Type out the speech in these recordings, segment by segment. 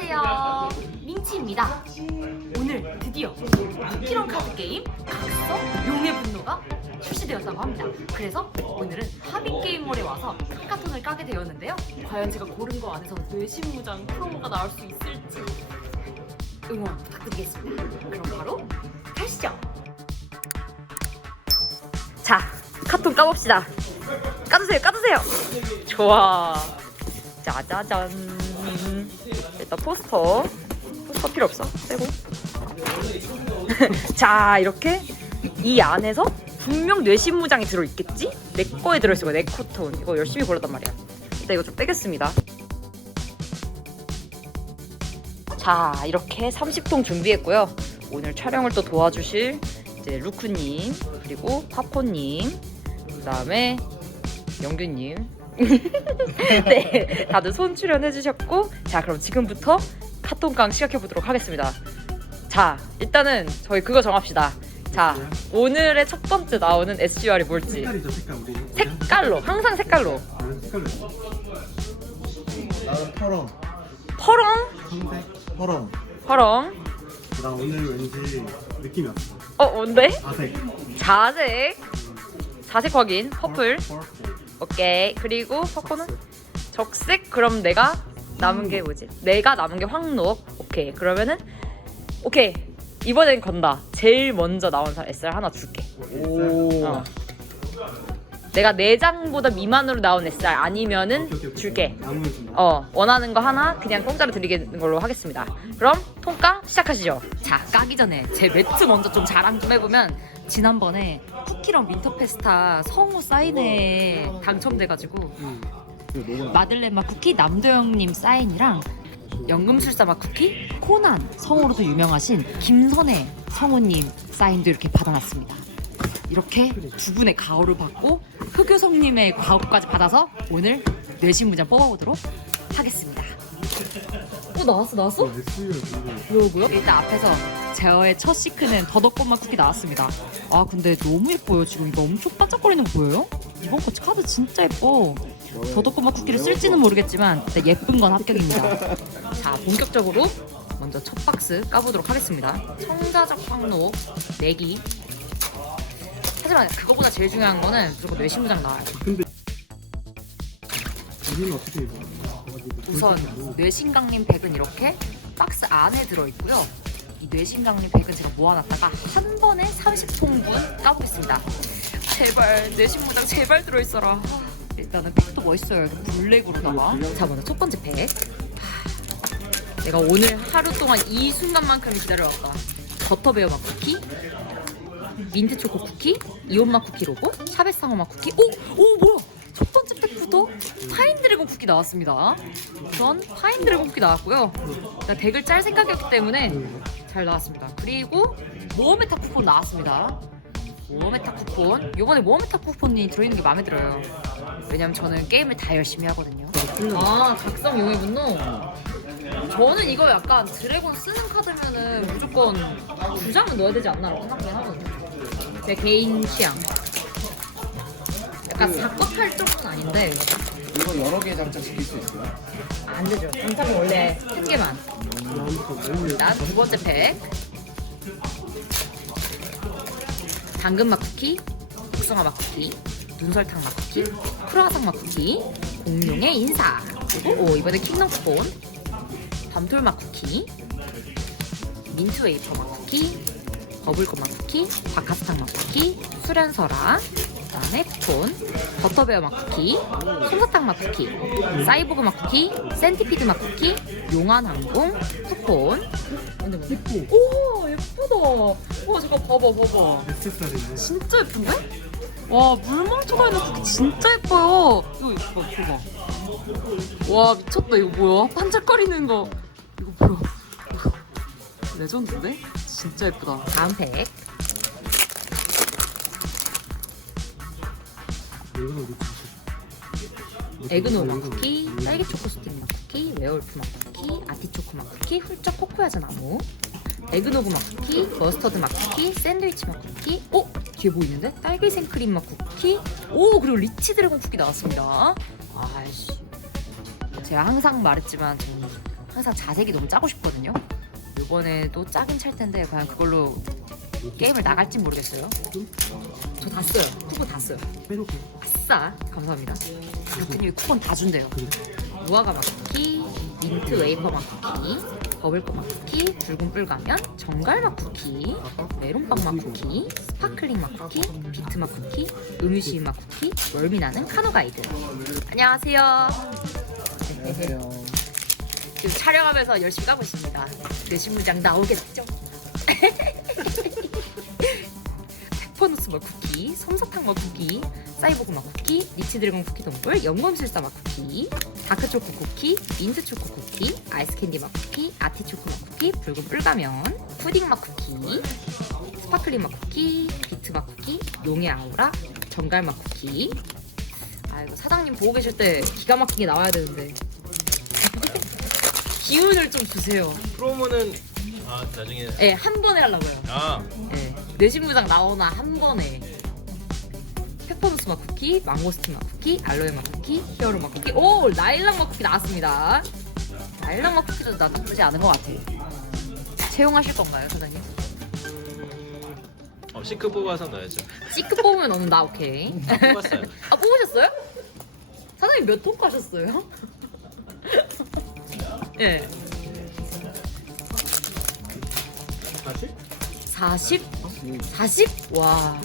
안녕하세요. 민치입니다. 오늘 드디어 쿠키런 카드 게임 각성 용의 분노가 출시되었다고 합니다. 그래서 오늘은 하빈 게임몰에 와서 한카톤을 까게 되었는데요. 과연 제가 고른 거 안에서 뇌신무장 프로모가 나올 수 있을지 응원 부탁드리겠습니다. 그럼 바로 가시죠. 자, 카톤 까봅시다. 까주세요, 까주세요. 좋아. 짜자잔. 일단 포스터. 포스터 필요 없어. 빼고. 자, 이렇게 이 안에서 분명 뇌신무장이 들어있겠지? 내 거에 들어있을 거야, 내 코톤. 이거 열심히 골랐단 말이야. 일단 이거 좀 빼겠습니다. 자, 이렇게 30통 준비했고요. 오늘 촬영을 또 도와주실 이제 루크님, 그리고 파포님, 그 다음에 영규님. 네, 다들 손 출연해주셨고, 자, 그럼 지금부터 카톤깡 시작해보도록 하겠습니다. 자, 일단은 저희 그거 정합시다. 자, 오늘의 첫 번째 나오는 SGR이 뭘지. 색깔이죠 색깔 우리 색깔로, 항상 색깔로. 나는 색깔로 했어. 나는 파랑 퍼렁, 청색 파랑 퍼렁. 나 오늘 왠지 느낌이 왔어 어, 뭔데? 아색 자색. 자색 확인. 퍼플. 퍼플. 오케이. 그리고 퍼코는 적색. 그럼 내가 남은 게 뭐지? 내가 남은 게 황록. 오케이. 그러면은 오케이. 이번엔 건다. 제일 먼저 나온 사람 SR 하나 줄게. 오 어. 내가 네 장보다 미만으로 나온 SR 아니면은 오케이, 오케이, 오케이. 줄게. 양은 준다 어 원하는 거 하나 그냥 공짜로 드리는 걸로 하겠습니다. 그럼 통깡 시작하시죠. 자 까기 전에 제 매트 먼저 좀 자랑 좀 해보면 지난번에 쿠키랑 민터페스타 성우 사인회 당첨돼가지고 응. 이거 뭐가 마들렌 맛 쿠키 남도영님 사인이랑 연금술사 맛 쿠키 코난 성우로도 유명하신 김선혜 성우님 사인도 이렇게 받아놨습니다. 이렇게 두 분의 가오를 받고 흑요성님의 가오까지 받아서 오늘 뇌신무장 뽑아보도록 하겠습니다. 어 나왔어 나왔어? 어, 뭐고요? 일단 앞에서 제어의 첫 시크는 더덕꼬마 쿠키 나왔습니다. 아 근데 너무 예뻐요. 지금 이거 엄청 반짝거리는 거 보여요? 이번 거 카드 진짜 예뻐. 더덕꼬마 쿠키를 쓸지는 모르겠지만 일단 예쁜 건 합격입니다. 자 본격적으로 먼저 첫 박스 까보도록 하겠습니다. 청자적 황로 내기. 하지만 그거보다 제일 중요한 거는 무조건 뇌신무장 나와요. 근데 우리는 어떻게 입어? 우선 뇌신강림 백은 이렇게 박스 안에 들어있고요. 이 뇌신강림 백은 제가 모아놨다가 한 번에 30통분 까보겠습니다. 제발 뇌신무장 제발 들어있어라. 하, 일단은 팩도 멋있어요. 이렇게 블랙으로다가. 자 먼저 첫 번째 팩. 하, 내가 오늘 하루 동안 이 순간만큼 기다려왔다. 버터베어 맛 쿠키, 민트 초코 쿠키, 이온 맛 쿠키 로고, 샤베상어 맛 쿠키. 오, 오 뭐야? 팩부터 파인 드래곤 쿠키 나왔습니다. 우선 파인 드래곤 쿠키 나왔고요. 제가 덱을 짤 생각이었기 때문에 잘 나왔습니다. 그리고 모어메타 쿠폰 나왔습니다. 모어메타 쿠폰. 이번에 모어메타 쿠폰이 들어있는 게 마음에 들어요. 왜냐면 저는 게임을 다 열심히 하거든요. 아, 각성 용의 분노. 저는 이거 약간 드래곤 쓰는 카드면은 무조건 두 장은 넣어야 되지 않나라고 생각을 하거든요. 제 개인 취향. 약간 사과할 쪽은 아닌데 이거 여러 개 장착 시킬 수 있어요? 안 되죠. 장착은 원래 한 개만. 일단 두 번째 팩. 당근 맛 쿠키, 복숭아 맛 쿠키, 눈설탕 맛 쿠키, 크루아상 맛 쿠키, 공룡의 인사. 그리고 오, 이번에 킹덤 쿠폰, 밤톨 맛 쿠키, 민트 웨이퍼 맛 쿠키, 버블꽃 맛 쿠키, 바카스탕 맛 쿠키, 수련설아, 그다음에 쿠폰, 버터베어 맛 쿠키, 솜사탕 맛 쿠키, 사이보그 맛 쿠키, 센티피드 맛 쿠키, 용환항공, 쿠폰. 근데 뭐? 오 예쁘다. 와 잠깐 봐봐 봐봐. 액세서리네 진짜 예쁜데? 와 물망 쳐다있는 쿠키 진짜 예뻐요. 이거 이거 봐봐. 와 미쳤다 이거 뭐야? 반짝거리는 거. 이거 뭐야? 레전드인데? 진짜 예쁘다. 다음 팩. 에그노 맛 쿠키, 딸기 초코 스틱 맛 쿠키, 웨어울프 맛 쿠키, 아티초코 맛 쿠키, 훌쩍 코코야자 나무, 에그노브 맛 쿠키, 머스터드 맛 쿠키, 샌드위치 맛 쿠키, 어? 뒤에 뭐 있는데? 딸기 생크림 맛 쿠키, 오 그리고 리치 드래곤 쿠키 나왔습니다. 아이씨, 제가 항상 말했지만 저는 항상 자색이 너무 짜고 싶거든요. 이번에도 짜긴 찰 텐데 과연 그걸로 게임을 나갈지 모르겠어요. 저 다 써요. 쿠폰 다 써요. 아싸 감사합니다. 대표님이 쿠폰 다 준대요. 무화과 맛 쿠키, 민트 웨이퍼 맛 쿠키, 버블컵 맛 쿠키, 붉은 뿔가면, 정갈 맛 쿠키, 메론빵 맛 쿠키, 스파클링 맛 쿠키, 비트 맛 쿠키, 음유시 맛 쿠키, 멀미 나는 카노 가이드. 안녕하세요. 안녕하세요. 지금 촬영하면서 열심히 까고 있습니다. 내 신문장 나오겠죠? 페퍼누스 맛 쿠키, 솜사탕 맛 쿠키, 사이보그 맛 쿠키, 리치 드래곤 쿠키 동굴, 연금술사 맛 쿠키, 다크초코 쿠키, 민트 초코 쿠키, 아이스캔디 맛 쿠키, 아티초코 맛 쿠키, 붉은 뿔가면, 푸딩 맛 쿠키, 스파클링 맛 쿠키, 비트 맛 쿠키, 용의 아우라, 정갈 맛 쿠키. 아 이거 사장님 보고 계실 때 기가 막히게 나와야 되는데 기운을 좀 주세요. 프로모는 아 나중에 예, 한 번에 하려고요. 아 예. 내신부장 나오나 한 번에. 페퍼누스 맛 쿠키, 망고스틴 맛 쿠키, 알로에 맛 쿠키, 히어로 맛 쿠키. 오, 라일락 맛 쿠키 나왔습니다. 라일락 맛 쿠키도 나쁘지 않은 것 같아요. 채용하실 건가요, 사장님? 음, 어, 시크 뽑아서 넣어야죠. 시크 뽑으면 넣는 나 오케이. 아, 뽑았어요. 아 뽑으셨어요? 사장님 몇 통 가셨어요? 예. 40? 40? 40? 와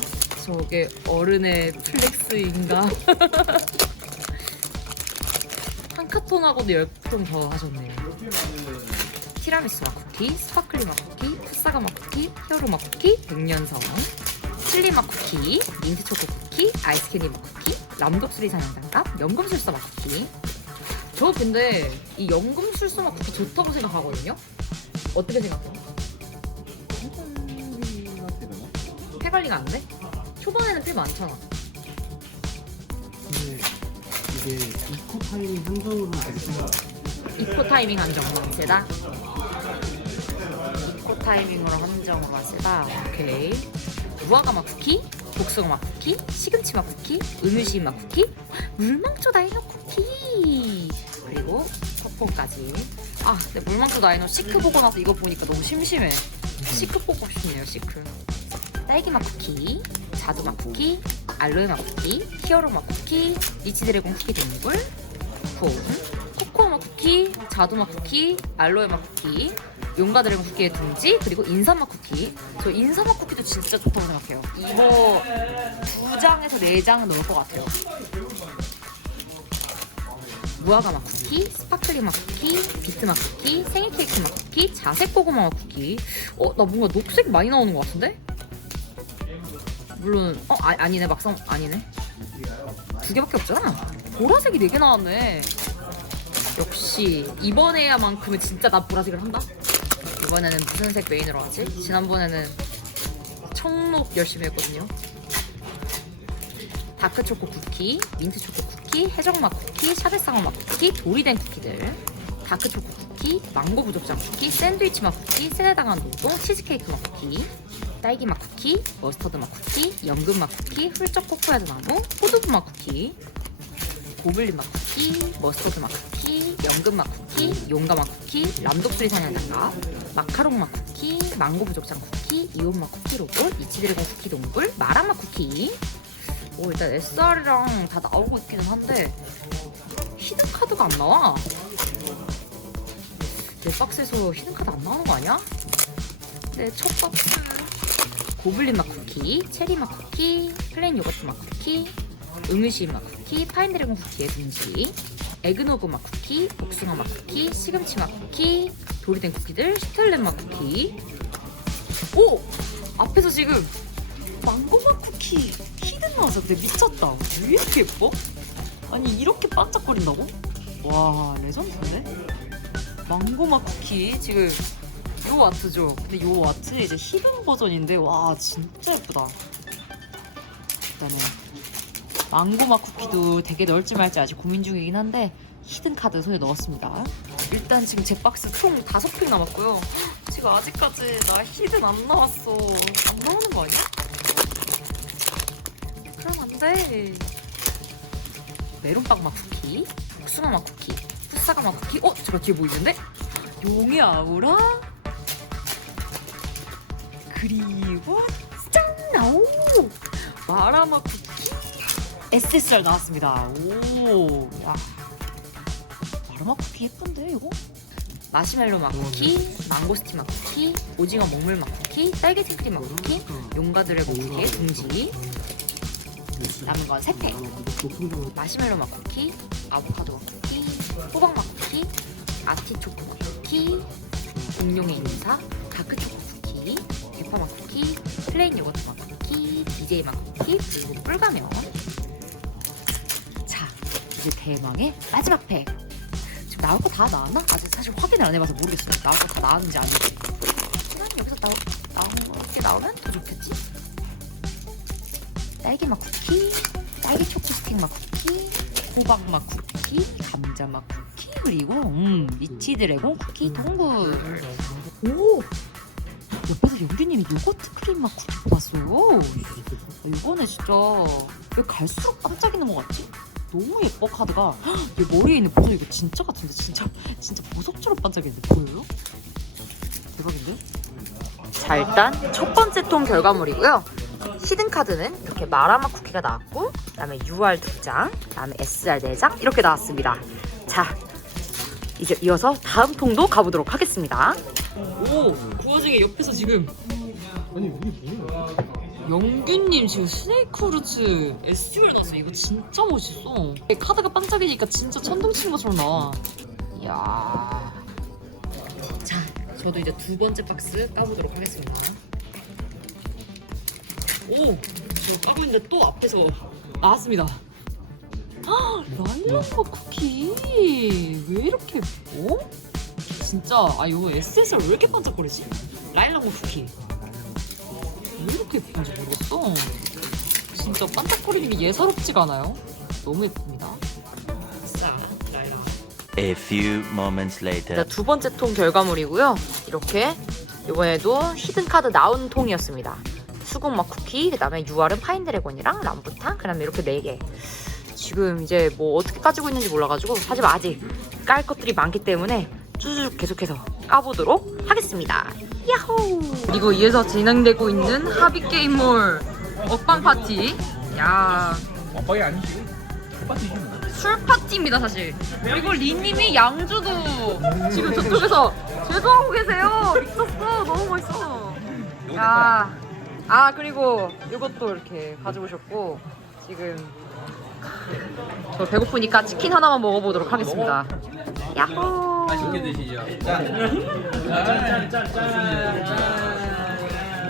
저게 어른의 플렉스인가? 한 카톤하고도 10통 더 하셨네요 티라미수 맛 쿠키, 스파클리 맛 쿠키, 푸사가 맛 쿠키, 히어로 맛 쿠키, 백년성 칠리 맛 쿠키, 민트 초코 쿠키, 아이스 캔디 맛 쿠키, 람독수리 사냥장갑, 연금술사 맛 쿠키 저 근데 이 연금술사 맛 쿠키 좋다고 생각하거든요? 어떻게 생각해요? 관리가 안 돼? 초반에는 폐 많잖아. 근데 이게 이코 타이밍 한정으로 되겠다. 이코 타이밍 한정으로 세다. 이코 타이밍으로 한정으로 하세다. 오케이. 무화과 맛 쿠키, 복숭아 맛 쿠키, 시금치 맛 쿠키, 음유시 맛 쿠키, 물망초 다이노 쿠키. 그리고 서포까지. 아, 근데 물망초 다이노 시크 보고 나서 이거 보니까 너무 심심해. 시크 뽑고 싶네요, 시크. 딸기 맛 쿠키, 자두 맛 쿠키, 알로에 맛 쿠키, 히어로 맛 쿠키, 리치 드래곤 쿠키 동물, 폼, 코코아 맛 쿠키, 자두 맛 쿠키, 알로에 맛 쿠키, 용가 드래곤 쿠키의 둥지, 그리고 인삼 맛 쿠키. 저 인삼 맛 쿠키도 진짜 좋다고 생각해요. 이거 두 장에서 네 장은 넣을 것 같아요. 무화과 맛 쿠키, 스파클링 맛 쿠키, 비트 맛 쿠키, 생일 케이크 맛 쿠키, 자색 고구마 맛 쿠키. 어, 나 뭔가 녹색 많이 나오는 것 같은데? 물론, 어, 아, 아니네, 막상 아니네. 두 개밖에 없잖아. 보라색이 네 개 나왔네. 역시 이번에야만큼은 진짜 나 보라색을 한다. 이번에는 무슨 색 메인으로 하지? 지난번에는 청록 열심히 했거든요. 다크 초코 쿠키, 민트 초코 쿠키, 해적맛 쿠키, 샤베상어 맛 쿠키, 도리된 쿠키들, 다크 초코 쿠키, 망고 부족장 쿠키, 샌드위치 맛 쿠키, 세네당한 노동, 치즈케이크 맛 쿠키, 딸기 맛 쿠키, 머스터드 맛 쿠키, 연금 맛 쿠키, 훌쩍 코코야드 나무, 호두부 맛 쿠키, 고블린 맛 쿠키, 머스터드 맛 쿠키, 연금 맛 쿠키, 용가 맛 쿠키, 람독수리 사냥장갑, 마카롱 맛 쿠키, 망고 부족장 쿠키, 이온 맛 쿠키 로봇, 이치드래곤 쿠키 동굴, 마라 맛 쿠키. 오 일단 SR이랑 다 나오고 있기는 한데 히든 카드가 안 나와. 내 박스에서 히든 카드 안 나오는 거 아니야? 내 첫 박스. 고블린 맛 쿠키, 체리 맛 쿠키, 플레인 요거트 맛 쿠키, 음유시 맛 쿠키, 파인 드래곤 쿠키의 둥지, 에그노브 맛 쿠키, 복숭아 맛 쿠키, 시금치 맛 쿠키, 도리된 쿠키들, 슈틀렛 맛 쿠키. 오! 앞에서 지금 망고 맛 쿠키 히든 나와서 근데 미쳤다. 왜 이렇게 예뻐? 아니 이렇게 반짝거린다고? 와 레전드인데? 망고 맛 쿠키 지금 요 아트죠. 근데 요 아트 이제 히든 버전인데 와 진짜 예쁘다. 일단은 망고 맛 쿠키도 되게 넣을지 말지 아직 고민 중이긴 한데 히든 카드 손에 넣었습니다. 일단 지금 제 박스 총 다섯 팩 남았고요. 지금 아직까지 나 히든 안 나왔어. 안 나오는 거 아니야? 그럼 안 돼. 메론빵 맛 쿠키, 복숭아 맛 쿠키, 푸사가 맛 쿠키. 어, 저거 뒤에 보이는데? 용의 아우라 그리고 짠! 오! 마라마 쿠키 SSR 나왔습니다. 오, 야. 마라마 쿠키 예쁜데 이거? 마시멜로 맛 쿠키, 망고스틴 맛 쿠키, 오징어 먹물 맛 쿠키, 딸기 생크림 맛 쿠키, 용가 드래곤 쿠키의 둥지, 남은 건 세 팩. 마시멜로 맛 쿠키, 아보카도 맛 쿠키, 호박 맛 쿠키, 아티초코 맛 쿠키, 공룡의 인사, 다크초코 대파 맛 쿠키, 플레인 요거트 맛 쿠키, DJ 맛 쿠키, 그리고 뿔가면. 자, 이제 대망의 마지막 팩. 지금 나올 거 다 나왔나? 아직 사실 확인을 안 해봐서 모르겠어. 나올 거 다 나왔는지 아닌지. 하지만 여기서 나오, 나오는 게 나오면 더 좋겠지? 딸기 맛 쿠키, 딸기 초코 스틱 맛 쿠키, 호박 맛 쿠키, 감자 맛 쿠키, 그리고 음 리치 드래곤 쿠키 동굴. 오! 옆에서 연기님이 요거트 크림 맛 쿠키 뽑았어요. 아, 이번에 진짜 왜 갈수록 반짝이는 것 같지? 너무 예뻐 카드가. 헉, 이 머리에 있는 보석 이거 진짜 같은데 진짜 진짜 보석처럼 반짝이는데 보여요? 대박인데? 자 일단 첫 번째 통 결과물이고요. 히든 카드는 이렇게 마라마 쿠키가 나왔고 그다음에 UR 두 장, 그다음에 SR 네 장 이렇게 나왔습니다. 자 이제 이어서 다음 통도 가보도록 하겠습니다. 오, 그 와중에 옆에서 지금 아니 이게 뭐야? 영균님 지금 스네이크 루츠 SUR 나왔어. 이거 진짜 멋있어. 카드가 반짝이니까 진짜 천둥 치는 것처럼 나와. 이야. 자, 저도 이제 두 번째 박스 까보도록 하겠습니다. 오, 저 까고 있는데 또 앞에서 나왔습니다. 아, 라일락과 쿠키 왜 이렇게 어? 진짜 아 이거 SSR 왜 이렇게 반짝거리지? 라일락과 쿠키 왜 이렇게 예쁜지 모르겠어. 진짜 반짝거리는 게 예사롭지가 않아요. 너무 예쁩니다. 싸, 라일락. A few moments later. 자, 두 번째 통 결과물이고요. 이렇게 이번에도 히든 카드 나온 통이었습니다. 수국맛 쿠키, 그다음에 유알은 파인 드래곤이랑 람부탄, 그다음에 이렇게 네 개. 지금 이제 뭐 어떻게 까지고 있는지 몰라가지고 하지만 아직 깔 것들이 많기 때문에 쭈쭈 계속해서 까보도록 하겠습니다. 야호! 그리고 이어서 진행되고 있는 하비 게임몰 먹방 파티. 야, 먹방이 아니지. 뭐. 술 파티입니다 사실 그리고 리님이 양주도 지금 저쪽에서 제조하고 계세요 미쳤어 너무 멋있어 야, 아 그리고 이것도 이렇게 가져오셨고 지금 저 배고프니까 치킨 하나만 먹어보도록 하겠습니다 야호 드시죠. 자,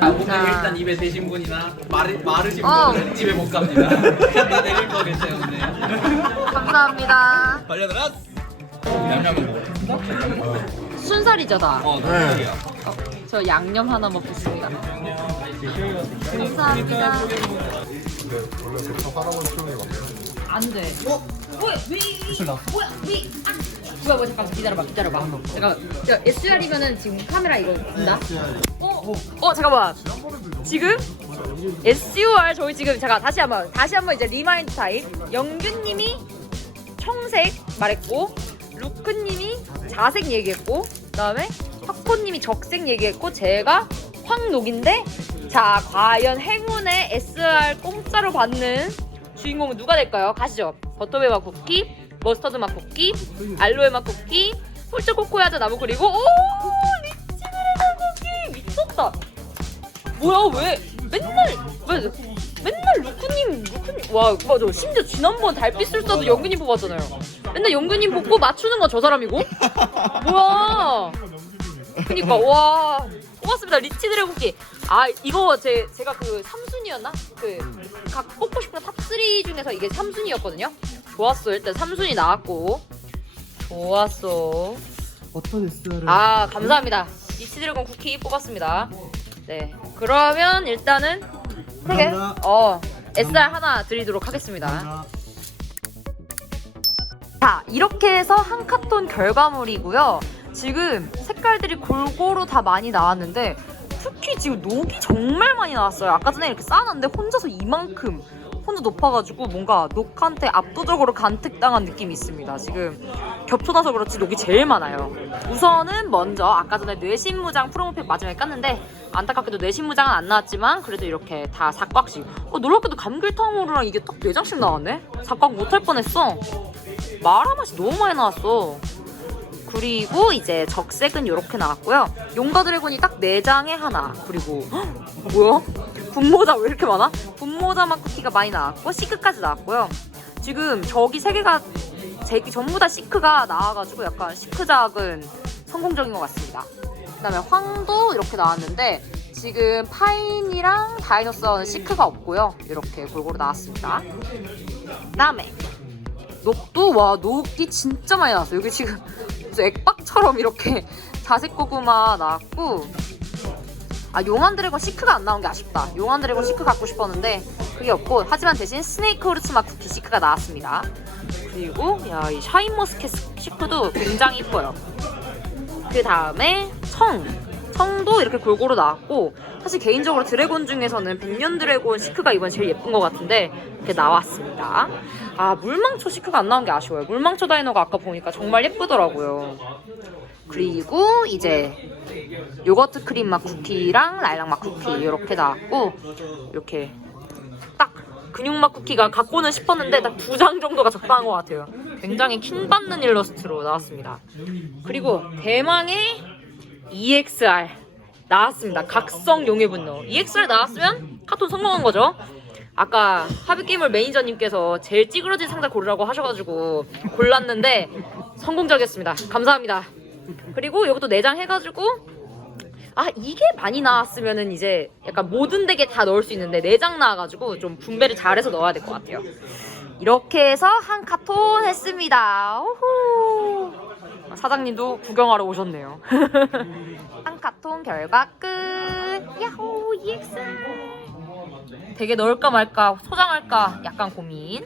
오늘 자. 일단 입에 대신 분이나 마르, 마르신 어. 분은 집에 못 갑니다. 갖다 내릴 거 괜찮은데. 감사합니다 걸려들었! 양념은 뭐? 순살이죠 다 어, 네. 어, 저 양념 하나 먹겠습니다 감사합니다 안 돼. 어? 뭐야? 왜? 뭐야? 왜? 아! 뭐야? 뭐 잠깐만 기다려봐. 기다려봐. 잠깐. 야, SR이면은 지금 카메라 이거 된다. 어? 어 잠깐만. 지금 SUR 저희 지금 잠깐 다시 한번 다시 한번 이제 리마인드 타임. 영균님이 청색 말했고 루크님이 자색 얘기했고 그다음에 혁포님이 적색 얘기했고 제가 황록인데 자 과연 행운의 SR 공짜로 받는 주인공은 누가 될까요? 가시죠. 버터베 맛 쿠키, 머스터드 맛 쿠키, 알로에 맛 쿠키, 홀짝 코코야자 나무 그리고 오 리치그레 쿠키 미쳤다. 뭐야 왜 맨날 왜 맨날 루크님 루크님 와 맞아 심지어 지난번 달빛술사도 영균님 뽑았잖아요. 맨날 영균님 뽑고 맞추는 건 저 사람이고 뭐야? 그니까 와 뽑았습니다 리치 드래곤키 아 이거 제 제가 그 3순위였나? 그 각 뽑고 싶은 탑3 중에서 이게 3순위였거든요? 좋았어. 일단 3순위 나왔고. 좋았어. 어떤 SR을? 아 감사합니다. 리치 드래곤 쿠키 뽑았습니다. 네. 그러면 일단은 그러게 감사합니다. 어 SR 하나 드리도록 하겠습니다. 자, 이렇게 해서 한 카톤 결과물이고요. 지금 색깔들이 골고루 다 많이 나왔는데 특히 지금 녹이 정말 많이 나왔어요. 아까 전에 이렇게 쌓아놨는데 혼자서 이만큼 폰도 높아가지고 뭔가 녹한테 압도적으로 간택당한 느낌이 있습니다. 지금 겹쳐놔서 그렇지 녹이 제일 많아요. 우선은 먼저 아까 전에 뇌신무장 프로모팩 마지막에 깠는데 안타깝게도 뇌신무장은 안 나왔지만 그래도 이렇게 다 사꽉씩 어, 놀랍게도 감귤탕으로랑 이게 딱 4장씩 나왔네? 사꽉 못할 뻔했어. 마라 맛이 너무 많이 나왔어. 그리고 이제 적색은 이렇게 나왔고요. 용과 드래곤이 딱 4장에 하나. 그리고 헉, 뭐야? 분모자 왜 이렇게 많아? 분모자 맛 쿠키가 많이 나왔고 시크까지 나왔고요. 지금 저기 세 개가 제 전부 다 시크가 나와가지고 약간 시크작은 성공적인 것 같습니다. 그다음에 황도 이렇게 나왔는데 지금 파인이랑 다이노스는 시크가 없고요. 이렇게 골고루 나왔습니다. 그다음에 녹도 와 녹이 진짜 많이 나왔어요. 여기 지금 무슨 액박처럼 이렇게 자색 고구마 나왔고 아 용한 드래곤 시크가 안 나온 게 아쉽다. 용한 드래곤 시크 갖고 싶었는데 그게 없고 하지만 대신 스네이크 후르츠 맛 쿠키 시크가 나왔습니다. 그리고 야 이 샤인머스켓 시크도 굉장히 이뻐요. 그 다음에 청 청도 이렇게 골고루 나왔고 사실 개인적으로 드래곤 중에서는 백년 드래곤 시크가 이번 제일 예쁜 것 같은데 이렇게 나왔습니다. 아 물망초 시크가 안 나온 게 아쉬워요. 물망초 다이너가 아까 보니까 정말 예쁘더라고요. 그리고 이제 요거트 크림 맛 쿠키랑 라일락 맛 쿠키 이렇게 나왔고 이렇게 딱 근육 맛 쿠키가 갖고는 싶었는데 딱 두 장 정도가 적당한 것 같아요. 굉장히 킹받는 일러스트로 나왔습니다. 그리고 대망의 EXR 나왔습니다. 각성 용의 분노. EXR 나왔으면 카톤 성공한 거죠. 아까 하비게임을 매니저님께서 제일 찌그러진 상자 고르라고 하셔가지고 골랐는데 성공적이었습니다. 감사합니다. 그리고 이것도 내장 해가지고 아 이게 많이 나왔으면은 이제 약간 모든 덱에 다 넣을 수 있는데 내장 나와가지고 좀 분배를 잘해서 넣어야 될 것 같아요. 이렇게 해서 한 카톤 했습니다. 우후. 사장님도 구경하러 오셨네요. 한 카톤 결과 끝. 야호 EX. 되게 넣을까 말까 소장할까 약간 고민.